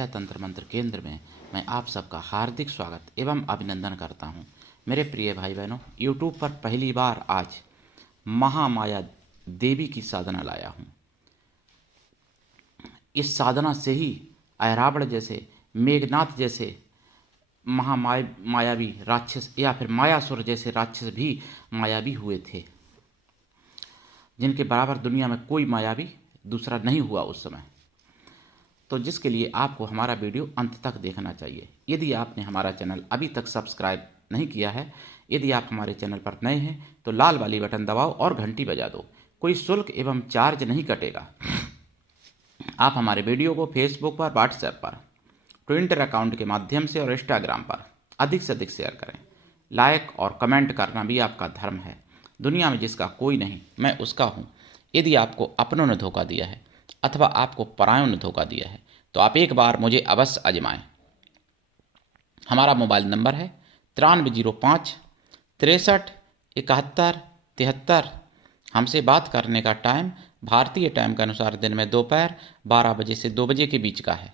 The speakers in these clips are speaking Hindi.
माया तंत्र मंत्र केंद्र में मैं आप सबका हार्दिक स्वागत एवं अभिनंदन करता हूं। मेरे प्रिय भाई बहनों, यूट्यूब पर पहली बार आज महामाया देवी की साधना लाया हूं। इस साधना से ही अरावण जैसे, मेघनाथ जैसे मायावी राक्षस या फिर मायासुर जैसे राक्षस भी मायावी हुए थे, जिनके बराबर दुनिया में कोई मायावी दूसरा नहीं हुआ उस समय। तो जिसके लिए आपको हमारा वीडियो अंत तक देखना चाहिए। यदि आपने हमारा चैनल अभी तक सब्सक्राइब नहीं किया है, यदि आप हमारे चैनल पर नए हैं तो लाल वाली बटन दबाओ और घंटी बजा दो। कोई शुल्क एवं चार्ज नहीं कटेगा। आप हमारे वीडियो को फेसबुक पर, व्हाट्सएप पर, ट्विटर अकाउंट के माध्यम से और इंस्टाग्राम पर अधिक से अधिक शेयर करें। लाइक और कमेंट करना भी आपका धर्म है। दुनिया में जिसका कोई नहीं, मैं उसका हूँ। यदि आपको अपनों ने धोखा दिया है अथवा आपको परायों ने धोखा दिया है तो आप एक बार मुझे अवश्य आजमाएं। हमारा मोबाइल नंबर है 9305 63 71 73। हमसे बात करने का टाइम भारतीय टाइम के अनुसार दिन में दोपहर 12 बजे से 2 बजे के बीच का है।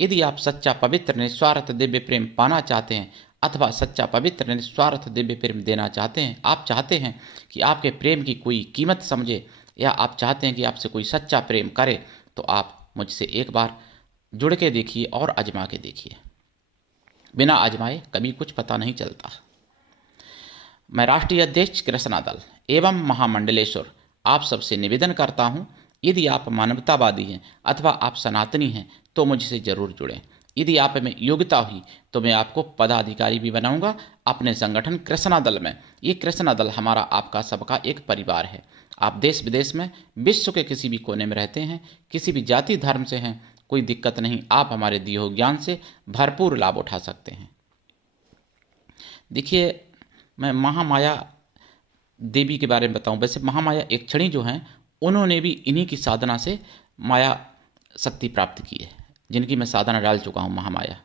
यदि आप सच्चा पवित्र निस्वार्थ दिव्य प्रेम पाना चाहते हैं अथवा सच्चा पवित्र निस्वार्थ दिव्य प्रेम देना चाहते हैं, आप चाहते हैं कि आपके प्रेम की कोई कीमत समझे, या आप चाहते हैं कि आपसे कोई सच्चा प्रेम करे, तो आप मुझसे एक बार जुड़ के देखिए और आजमा के देखिए। बिना आजमाए कभी कुछ पता नहीं चलता। मैं राष्ट्रीय अध्यक्ष कृष्णा दल एवं महामंडलेश्वर आप सबसे निवेदन करता हूं, यदि आप मानवतावादी हैं अथवा आप सनातनी हैं तो मुझसे जरूर जुड़ें। यदि आप में योग्यता हुई तो मैं आपको पदाधिकारी भी बनाऊंगा अपने संगठन कृष्णा दल में। ये कृष्णा दल हमारा आपका सबका एक परिवार है। आप देश विदेश में, विश्व के किसी भी कोने में रहते हैं, किसी भी जाति धर्म से हैं, कोई दिक्कत नहीं। आप हमारे दिए हुए ज्ञान से भरपूर लाभ उठा सकते हैं। देखिए, मैं महामाया देवी के बारे में बताऊं। वैसे महामाया एक क्षणी जो हैं, उन्होंने भी इन्हीं की साधना से माया शक्ति प्राप्त की है, जिनकी मैं साधना डाल चुका हूं। महामाया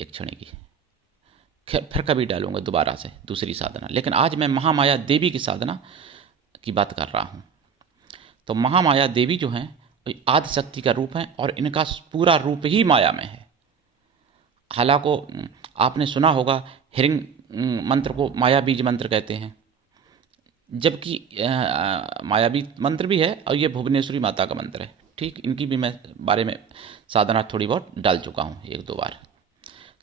एक क्षणी की फिर कभी डालूंगा दोबारा से दूसरी साधना, लेकिन आज मैं महामाया देवी की साधना की बात कर रहा हूं। तो महामाया देवी जो हैं आदि शक्ति का रूप है और इनका पूरा रूप ही माया में है। हालांकि आपने सुना होगा हिरण्य मंत्र को माया बीज मंत्र कहते हैं, जबकि माया बीज मंत्र भी है और ये भुवनेश्वरी माता का मंत्र है। ठीक, इनकी भी मैं बारे में साधना थोड़ी बहुत डाल चुका हूँ, 1-2 बार।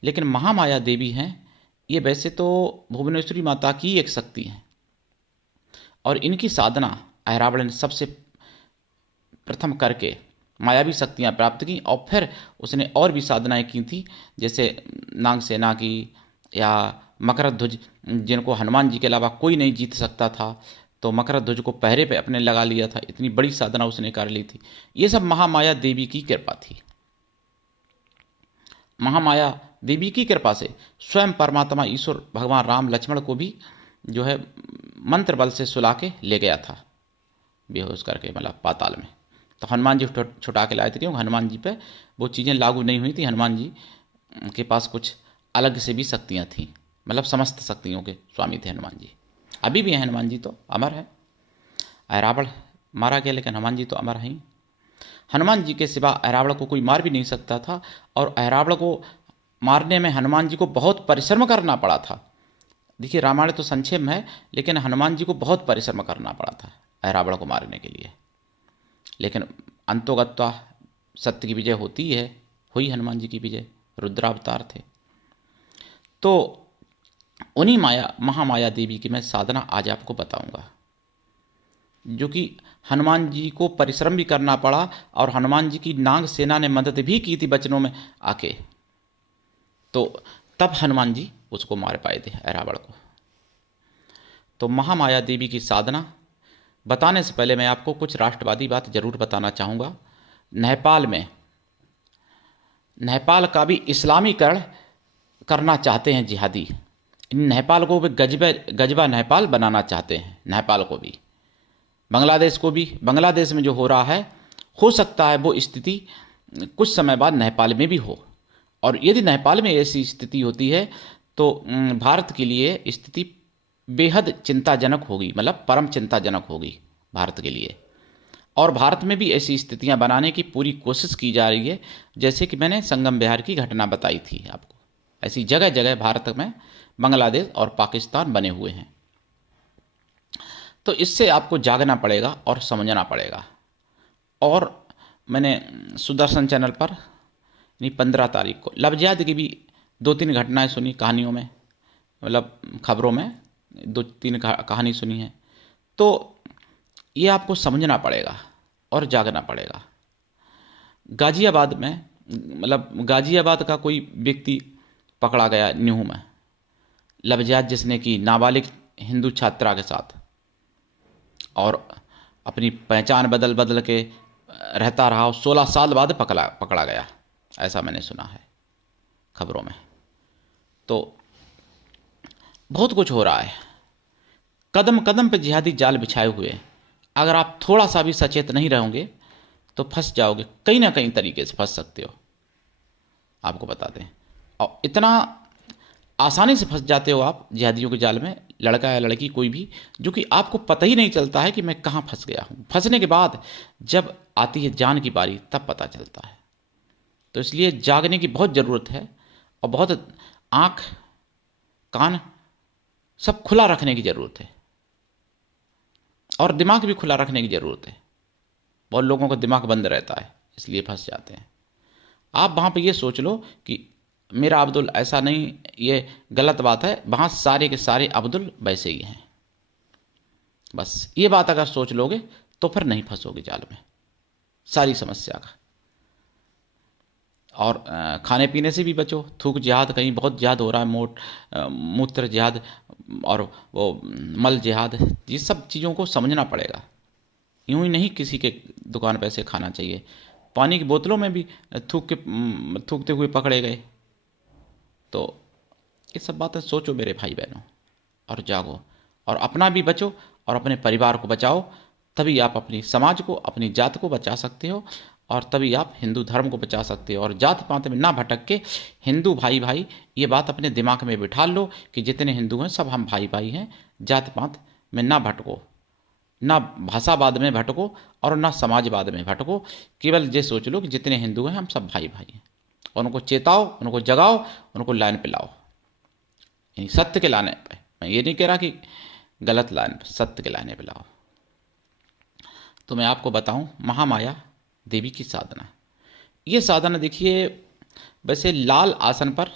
लेकिन महामाया देवी हैं, ये वैसे तो भुवनेश्वरी माता की एक शक्ति है और इनकी साधना अरावण ने सबसे प्रथम करके मायावी शक्तियाँ प्राप्त की और फिर उसने और भी साधनाएं की थी, जैसे नागसेना की या मकरध्वज, जिनको हनुमान जी के अलावा कोई नहीं जीत सकता था, तो मकरध्वज को पहरे पे अपने लगा लिया था। इतनी बड़ी साधना उसने कर ली थी। ये सब महामाया देवी की कृपा थी। महामाया देवी की कृपा से स्वयं परमात्मा ईश्वर भगवान राम लक्ष्मण को भी जो है मंत्र बल से सुला के ले गया था, बेहोश करके, मतलब पाताल में। तो हनुमान जी छुटा के लाए थे, क्योंकि हनुमान जी पे वो चीज़ें लागू नहीं हुई थी। हनुमान जी के पास कुछ अलग से भी शक्तियाँ थीं, मतलब समस्त शक्तियों के स्वामी थे हनुमान जी। अभी भी हैं हनुमान जी, तो अमर है। अरावण मारा गया लेकिन हनुमान जी तो अमर हैं। हनुमान जी के सिवा अरावण को कोई मार भी नहीं सकता था, और अरावण को मारने में हनुमान जी को बहुत परिश्रम करना पड़ा था। देखिए, रामायण तो संक्षेप में है, लेकिन हनुमान जी को बहुत परिश्रम करना पड़ा था अरावण को मारने के लिए। लेकिन अंतोगत्वा सत्य की विजय होती है, हुई हनुमान जी की विजय, रुद्रावतार थे। तो उन्हीं महामाया देवी की मैं साधना आज आपको बताऊंगा, जो कि हनुमान जी को परिश्रम भी करना पड़ा और हनुमान जी की नाग सेना ने मदद भी की थी वचनों में आके, तो तब हनुमान जी उसको मार पाए थे अरावण को। तो महामाया देवी की साधना बताने से पहले मैं आपको कुछ राष्ट्रवादी बात जरूर बताना चाहूँगा। नेपाल का भी इस्लामीकरण करना चाहते हैं जिहादी। नेपाल को भी गजबा नेपाल बनाना चाहते हैं। नेपाल को भी, बांग्लादेश को भी। बांग्लादेश में जो हो रहा है, हो सकता है वो स्थिति कुछ समय बाद नेपाल में भी हो, और यदि नेपाल में ऐसी स्थिति होती है तो भारत के लिए स्थिति बेहद चिंताजनक होगी, मतलब परम चिंताजनक होगी भारत के लिए। और भारत में भी ऐसी स्थितियां बनाने की पूरी कोशिश की जा रही है। जैसे कि मैंने संगम विहार की घटना बताई थी आपको, ऐसी जगह जगह भारत में बांग्लादेश और पाकिस्तान बने हुए हैं। तो इससे आपको जागना पड़ेगा और समझना पड़ेगा। और मैंने सुदर्शन चैनल पर 15 तारीख को लव जिहाद की भी 2-3 घटनाएं सुनी, कहानियों में, मतलब खबरों में 2-3 कहानी सुनी है। तो ये आपको समझना पड़ेगा और जागना पड़ेगा। गाजियाबाद में, मतलब गाजियाबाद का कोई व्यक्ति पकड़ा गया न्यू में, लव जिहाद जिसने की नाबालिग हिंदू छात्रा के साथ, और अपनी पहचान बदल बदल के रहता रहा और 16 साल बाद पकड़ा गया, ऐसा मैंने सुना है खबरों में। तो बहुत कुछ हो रहा है, कदम कदम पे जिहादी जाल बिछाए हुए। अगर आप थोड़ा सा भी सचेत नहीं रहोगे तो फंस जाओगे, कहीं ना कहीं तरीके से फंस सकते हो, आपको बता दें। और इतना आसानी से फंस जाते हो आप जिहादियों के जाल में, लड़का या लड़की कोई भी, जो कि आपको पता ही नहीं चलता है कि मैं कहाँ फंस गया हूँ। फंसने के बाद जब आती है जान की बारी तब पता चलता है। तो इसलिए जागने की बहुत ज़रूरत है और बहुत आँख कान सब खुला रखने की ज़रूरत है और दिमाग भी खुला रखने की ज़रूरत है। बहुत लोगों का दिमाग बंद रहता है, इसलिए फंस जाते हैं। आप वहाँ पे ये सोच लो कि मेरा अब्दुल ऐसा नहीं, ये गलत बात है, वहाँ सारे के सारे अब्दुल वैसे ही हैं। बस ये बात अगर सोच लोगे तो फिर नहीं फंसोगे जाल में सारी समस्या का। और खाने पीने से भी बचो, थूक जिहाद कहीं बहुत जिहाद हो रहा है, मूत्र जिहाद और वो मल जिहाद, ये सब चीज़ों को समझना पड़ेगा। यूं ही नहीं किसी के दुकान पे ऐसे खाना चाहिए। पानी की बोतलों में भी थूकते हुए पकड़े गए। तो ये सब बातें सोचो मेरे भाई बहनों, और जागो और अपना भी बचो और अपने परिवार को बचाओ। तभी आप अपनी समाज को, अपनी जात को बचा सकते हो और तभी आप हिंदू धर्म को बचा सकते हो। और जात पात में ना भटक के हिंदू भाई भाई, ये बात अपने दिमाग में बिठा लो कि जितने हिंदू हैं सब हम भाई भाई हैं। जात पात में ना भटको, ना भाषावाद में भटको और ना समाजवाद में भटको। केवल ये सोच लो कि जितने हिंदू हैं हम सब भाई भाई हैं। और उनको चेताओ, उनको जगाओ, उनको लाइन पे लाओ, यानी सत्य के लाने पे। मैं ये नहीं कह रहा कि गलत लाइन पे, सत्य के लाने पे लाओ। तो मैं आपको बताऊं, महामाया देवी की साधना, ये साधना देखिए वैसे लाल आसन पर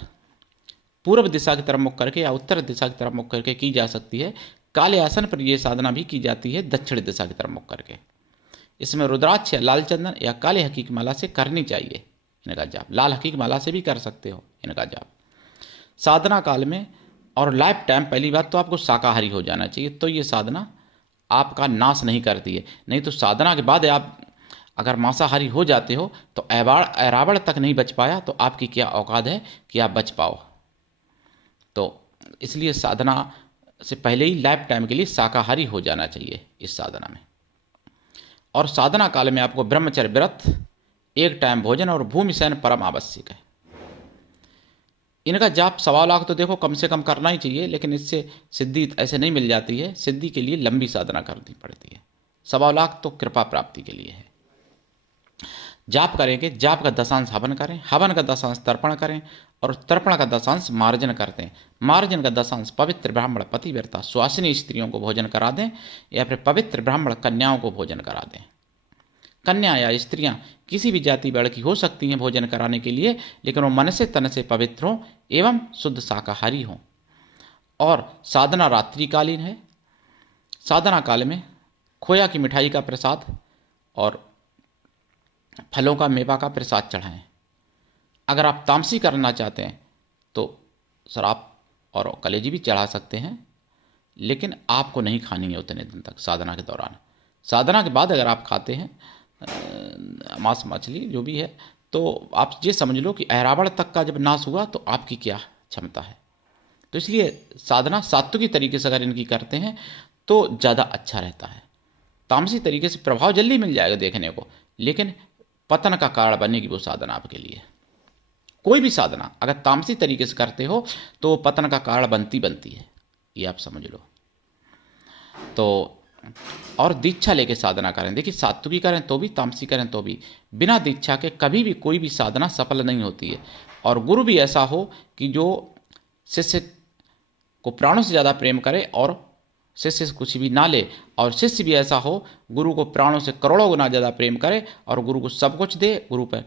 पूर्व दिशा की तरफ मुख करके या उत्तर दिशा की तरफ मुख करके की जा सकती है। काले आसन पर यह साधना भी की जाती है दक्षिण दिशा की तरफ मुख करके। इसमें रुद्राक्ष या लाल चंदन या काले हकीक माला से करनी चाहिए इनका जाप। लाल हकीक माला से भी कर सकते हो इनका जाप साधना काल में। और लाइफ टाइम पहली बात तो आपको शाकाहारी हो जाना चाहिए, तो ये साधना आपका नाश नहीं करती है। नहीं तो साधना के बाद आप अगर मांसाहारी हो जाते हो तो ऐरावण तक नहीं बच पाया, तो आपकी क्या औकात है कि आप बच पाओ। तो इसलिए साधना से पहले ही लाइफ टाइम के लिए शाकाहारी हो जाना चाहिए इस साधना में। और साधना काल में आपको ब्रह्मचर्य व्रत, एक टाइम भोजन और भूमि शयन परम आवश्यक है। इनका जाप 1.25 लाख तो देखो कम से कम करना ही चाहिए, लेकिन इससे सिद्धि ऐसे नहीं मिल जाती है। सिद्धि के लिए लंबी साधना करनी पड़ती है। 1.25 लाख तो कृपा प्राप्ति के लिए है। जाप करेंगे, जाप का दशांश हवन करें, हवन का दशांश तर्पण करें और तर्पण का दशांश मार्जन करते हैं। मार्जन का दशांश पवित्र ब्राह्मण पतिव्रता सुहासिनी स्त्रियों को भोजन करा दें या फिर पवित्र ब्राह्मण कन्याओं को भोजन करा दें। कन्या या स्त्रियां किसी भी जाति वर्ग की हो सकती हैं भोजन कराने के लिए, लेकिन वो मन से तन से पवित्र हों एवं शुद्ध शाकाहारी हों। और साधना रात्रिकालीन है। साधना काल में खोया की मिठाई का प्रसाद और फलों का मेवा का प्रसाद चढ़ाएं। अगर आप तामसी करना चाहते हैं तो शराब और कलेजी भी चढ़ा सकते हैं, लेकिन आपको नहीं खानी है उतने दिन तक साधना के दौरान। साधना के बाद अगर आप खाते हैं मांस मछली जो भी है, तो आप ये समझ लो कि ऐरावण तक का जब नाश हुआ तो आपकी क्या क्षमता है। तो इसलिए साधना सात्विकी तरीके से अगर इनकी करते हैं तो ज़्यादा अच्छा रहता है। तामसी तरीके से प्रभाव जल्दी मिल जाएगा देखने को, लेकिन पतन का कारण बनेगी वो साधना आपके लिए। कोई भी साधना अगर तामसी तरीके से करते हो तो पतन का कारण बनती है, ये आप समझ लो। तो और दीक्षा लेके साधना करें। देखिए, सात्विकी करें तो भी, तामसी करें तो भी, बिना दीक्षा के कभी भी कोई भी साधना सफल नहीं होती है। और गुरु भी ऐसा हो कि जो शिष्य को प्राणों से ज़्यादा प्रेम करे और शिष्य से कुछ भी ना ले, और शिष्य भी ऐसा हो गुरु को प्राणों से करोड़ों गुना ज़्यादा प्रेम करे और गुरु को सब कुछ दे, गुरु पर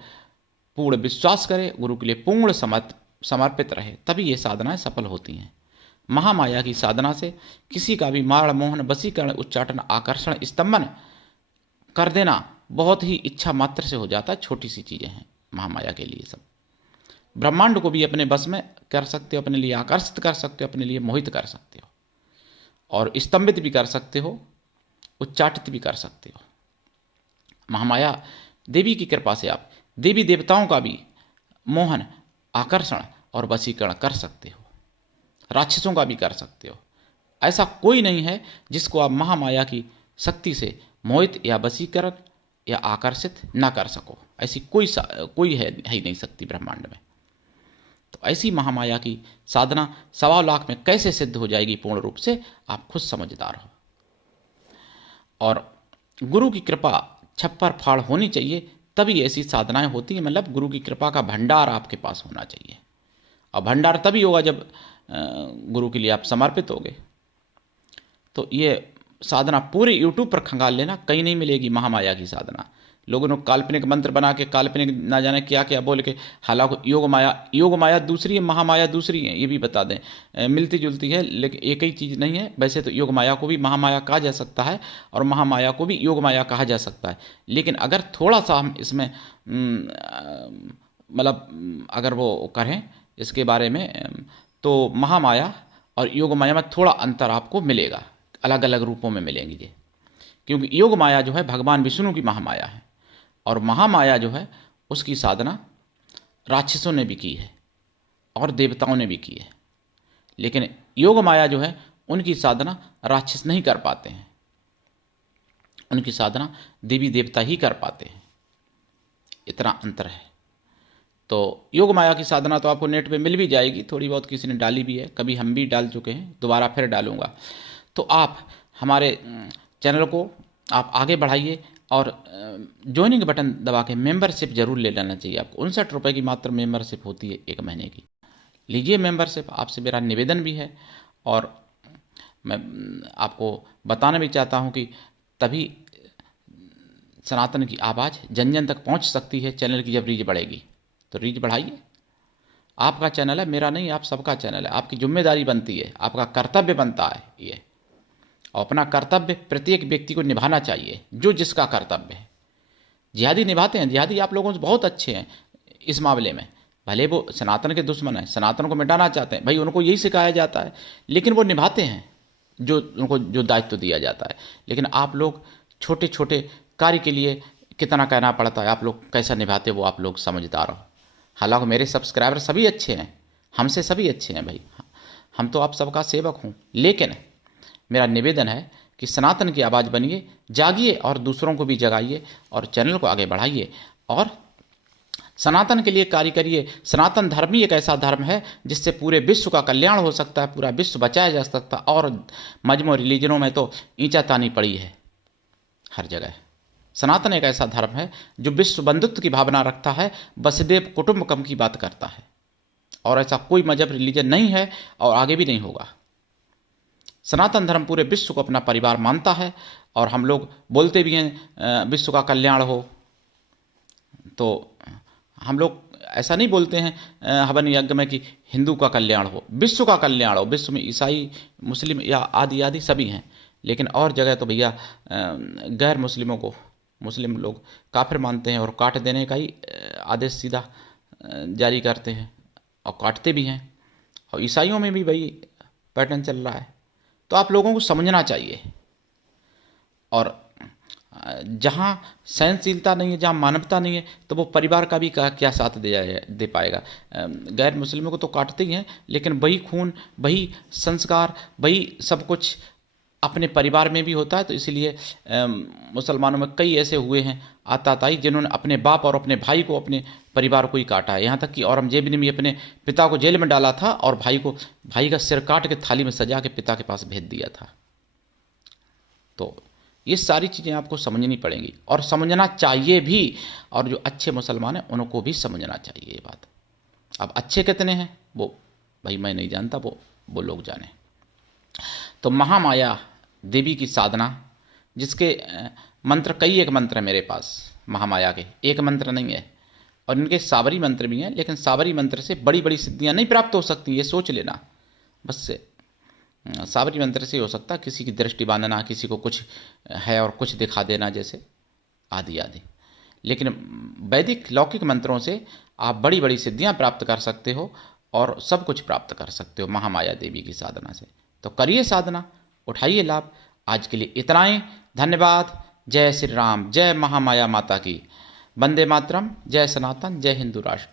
पूर्ण विश्वास करे, गुरु के लिए पूर्ण समर्पित रहे, तभी ये साधनाएं सफल होती हैं। महामाया की साधना से किसी का भी मारण, मोहन, वशीकरण, उच्चाटन, आकर्षण, स्तंभन कर देना बहुत ही इच्छा मात्र से हो जाता है। छोटी सी चीज़ें हैं महामाया के लिए सब। ब्रह्मांड को भी अपने बस में कर सकते हो, अपने लिए आकर्षित कर सकते हो, अपने लिए मोहित कर सकते हो, और स्तंभित भी कर सकते हो, उच्चाटित भी कर सकते हो। महामाया देवी की कृपा से आप देवी देवताओं का भी मोहन, आकर्षण और वशीकरण कर सकते हो, राक्षसों का भी कर सकते हो। ऐसा कोई नहीं है जिसको आप महामाया की शक्ति से मोहित या वशीकरण या आकर्षित ना कर सको। ऐसी कोई है ही नहीं सकती ब्रह्मांड में। तो ऐसी महामाया की साधना 1.25 लाख में कैसे सिद्ध हो जाएगी पूर्ण रूप से, आप खुद समझदार हो। और गुरु की कृपा छप्पर फाड़ होनी चाहिए, तभी ऐसी साधनाएं होती हैं। मतलब गुरु की कृपा का भंडार आपके पास होना चाहिए, और भंडार तभी होगा जब गुरु के लिए आप समर्पित होगे। तो ये साधना पूरे यूट्यूब पर खंगाल लेना, कहीं नहीं मिलेगी महामाया की साधना। लोगों ने काल्पनिक मंत्र बना के, काल्पनिक ना जाने क्या क्या बोल के, हालांकि योग माया दूसरी है, महामाया दूसरी है, ये भी बता दें, मिलती जुलती है लेकिन एक ही चीज़ नहीं है। वैसे तो योग माया को भी महामाया कहा जा सकता है और महामाया को भी योग माया कहा जा सकता है, लेकिन अगर थोड़ा सा हम इसमें मतलब अगर वो करें इसके बारे में, तो महामाया और योग माया में थोड़ा अंतर आपको मिलेगा, अलग अलग रूपों में मिलेंगी ये। क्योंकि योग माया जो है भगवान विष्णु की महामाया है, और महामाया जो है उसकी साधना राक्षसों ने भी की है और देवताओं ने भी की है, लेकिन योग माया जो है उनकी साधना राक्षस नहीं कर पाते हैं, उनकी साधना देवी देवता ही कर पाते हैं। इतना अंतर है। तो योग माया की साधना तो आपको नेट पे मिल भी जाएगी, थोड़ी बहुत किसी ने डाली भी है, कभी हम भी डाल चुके हैं, दोबारा फिर डालूंगा। तो आप हमारे चैनल को आप आगे बढ़ाइए और ज्वाइनिंग बटन दबा के मेंबरशिप जरूर ले लेना चाहिए आपको। 59 रुपये की मात्र मेंबरशिप होती है 1 महीने की। लीजिए मेंबरशिप, आपसे मेरा निवेदन भी है, और मैं आपको बताना भी चाहता हूँ कि तभी सनातन की आवाज़ जन जन तक पहुँच सकती है चैनल की जब रीच बढ़ेगी। तो रीच बढ़ाइए, आपका चैनल है, मेरा नहीं, आप सबका चैनल है। आपकी जिम्मेदारी बनती है, आपका कर्तव्य बनता है ये, और अपना कर्तव्य प्रत्येक व्यक्ति को निभाना चाहिए, जो जिसका कर्तव्य है। जिहादी निभाते हैं, जिहादी आप लोगों से बहुत अच्छे हैं इस मामले में, भले वो सनातन के दुश्मन हैं, सनातन को मिटाना चाहते हैं, भाई उनको यही सिखाया जाता है, लेकिन वो निभाते हैं जो उनको जो दायित्व दिया जाता है। लेकिन आप लोग छोटे छोटे कार्य के लिए कितना कहना पड़ता है, आप लोग कैसा निभाते वो आप लोग समझदार हो। हालांकि मेरे सब्सक्राइबर सभी अच्छे हैं, हमसे सभी अच्छे हैं भाई, हम तो आप सबका सेवक हूँ, लेकिन मेरा निवेदन है कि सनातन की आवाज़ बनिए, जागिए और दूसरों को भी जगाइए और चैनल को आगे बढ़ाइए और सनातन के लिए कार्य करिए। सनातन धर्म ही एक ऐसा धर्म है जिससे पूरे विश्व का कल्याण हो सकता है, पूरा विश्व बचाया जा सकता है। और मजमू रिलीजनों में तो ईंचा तानी पड़ी है हर जगह। सनातन एक ऐसा धर्म है जो विश्व बंधुत्व की भावना रखता है, वसुदेव कुटुंबकम की बात करता है, और ऐसा कोई मजहब रिलीजन नहीं है और आगे भी नहीं होगा। सनातन धर्म पूरे विश्व को अपना परिवार मानता है, और हम लोग बोलते भी हैं विश्व का कल्याण हो। तो हम लोग ऐसा नहीं बोलते हैं हवन यज्ञ में कि हिंदू का कल्याण हो, विश्व का कल्याण हो। विश्व में ईसाई, मुस्लिम या आदि आदि सभी हैं, लेकिन और जगह तो भैया गैर मुस्लिमों को मुस्लिम लोग काफिर मानते हैं और काट देने का ही आदेश सीधा जारी करते हैं और काटते भी हैं। और ईसाइयों में भी वही पैटर्न चल रहा है। तो आप लोगों को समझना चाहिए, और जहाँ सहनशीलता नहीं है, जहाँ मानवता नहीं है, तो वो परिवार का भी क्या साथ दे पाएगा। गैर मुस्लिमों को तो काटते ही हैं, लेकिन वही खून, वही संस्कार, वही सब कुछ अपने परिवार में भी होता है। तो इसलिए मुसलमानों में कई ऐसे हुए हैं आताताई जिन्होंने अपने बाप और अपने भाई को, अपने परिवार को ही काटा है। यहाँ तक कि औरंगजेब ने भी अपने पिता को जेल में डाला था और भाई का सिर काट के थाली में सजा के पिता के पास भेज दिया था। तो ये सारी चीज़ें आपको समझनी पड़ेंगी और समझना चाहिए भी। और जो अच्छे मुसलमान हैं उनको भी समझना चाहिए ये बात। अब अच्छे कितने हैं वो भाई मैं नहीं जानता, वो लोग जाने। तो महामाया देवी की साधना, जिसके मंत्र कई एक मंत्र है मेरे पास महामाया के, एक मंत्र नहीं है। और इनके साबरी मंत्र भी हैं, लेकिन साबरी मंत्र से बड़ी बड़ी सिद्धियां नहीं प्राप्त हो सकती, ये सोच लेना। बस से साबरी मंत्र से हो सकता किसी की दृष्टि बांधना, किसी को कुछ है और कुछ दिखा देना जैसे, आदि आदि। लेकिन वैदिक लौकिक मंत्रों से आप बड़ी बड़ी सिद्धियां प्राप्त कर सकते हो और सब कुछ प्राप्त कर सकते हो महामाया देवी की साधना से। तो करिए साधना, उठाइए लाभ। आज के लिए इतना ही, धन्यवाद। जय श्री राम, जय महामाया माता की, वंदे मातरम, जय सनातन, जय हिंदू राष्ट्र।